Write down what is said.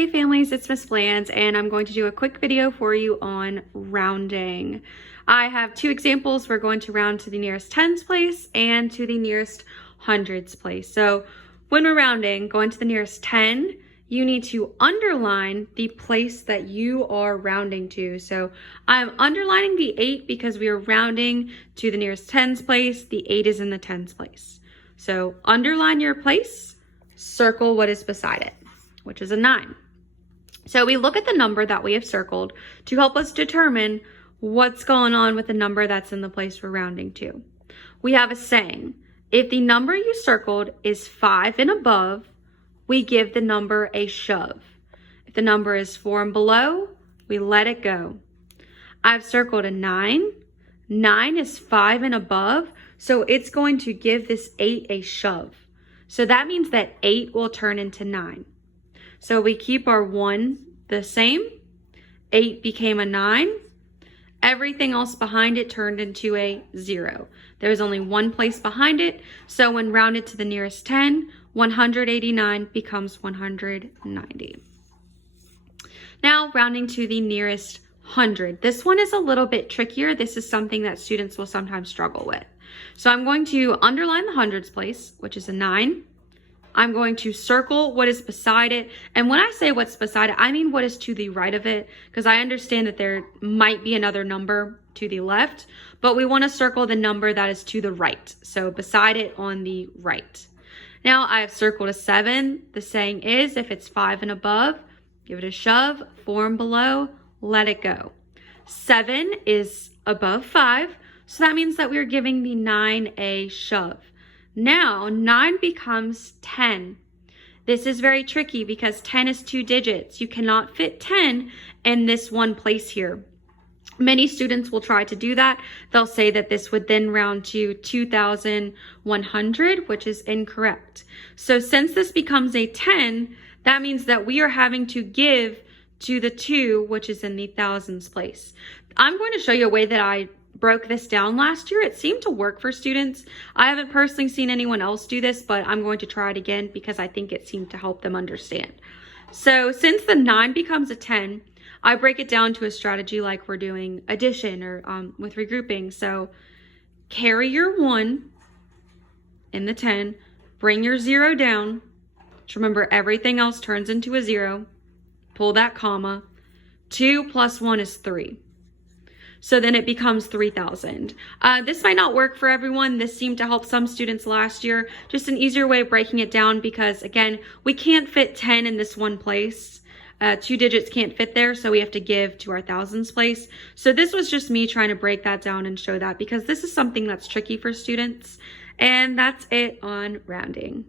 Hey families, it's Miss Bland, and I'm going to do a quick video for you on rounding. I have two examples. We're going to round to the nearest tens place and to the nearest hundreds place. So when we're rounding, going to the nearest 10, you need to underline the place that you are rounding to. So I'm underlining the 8 because we are rounding to the nearest tens place. The 8 is in the tens place. So underline your place, circle what is beside it, which is a 9. So we look at the number that we have circled to help us determine what's going on with the number that's in the place we're rounding to. We have a saying, if the number you circled is 5 and above, we give the number a shove. If the number is 4 and below, we let it go. I've circled a 9. 9 is 5 and above, so it's going to give this 8 a shove. So that means that 8 will turn into 9. So we keep our 1 the same. 8 became a 9. Everything else behind it turned into a 0. There's only one place behind it. So when rounded to the nearest 10, 189 becomes 190. Now rounding to the nearest 100. This one is a little bit trickier. This is something that students will sometimes struggle with. So I'm going to underline the hundreds place, which is a 9. I'm going to circle what is beside it. And when I say what's beside it, I mean what is to the right of it, because I understand that there might be another number to the left, but we want to circle the number that is to the right. So beside it on the right. Now I have circled a 7. The saying is, if it's 5 and above, give it a shove. 4 and below, let it go. 7 is above 5. So that means that we're giving the 9 a shove. Now 9 becomes 10. This is very tricky because 10 is 2 digits. You cannot fit 10 in this one place here. Many students will try to do that. They'll say that this would then round to 2,100, which is incorrect. So since this becomes a 10, that means that we are having to give to the 2, which is in the thousands place. I'm going to show you a way that I broke this down last year. It seemed to work for students. I haven't personally seen anyone else do this, but I'm going to try it again because I think it seemed to help them understand. So since the 9 becomes a 10, I break it down to a strategy like we're doing addition or with regrouping. So carry your 1 in the 10, bring your 0 down. Just remember, everything else turns into a 0. Pull that comma. 2 plus 1 is 3. So then it becomes 3,000. This might not work for everyone. This seemed to help some students last year. Just an easier way of breaking it down because, again, we can't fit 10 in this one place. 2 digits can't fit there, so we have to give to our thousands place. So this was just me trying to break that down and show that because this is something that's tricky for students. And that's it on rounding.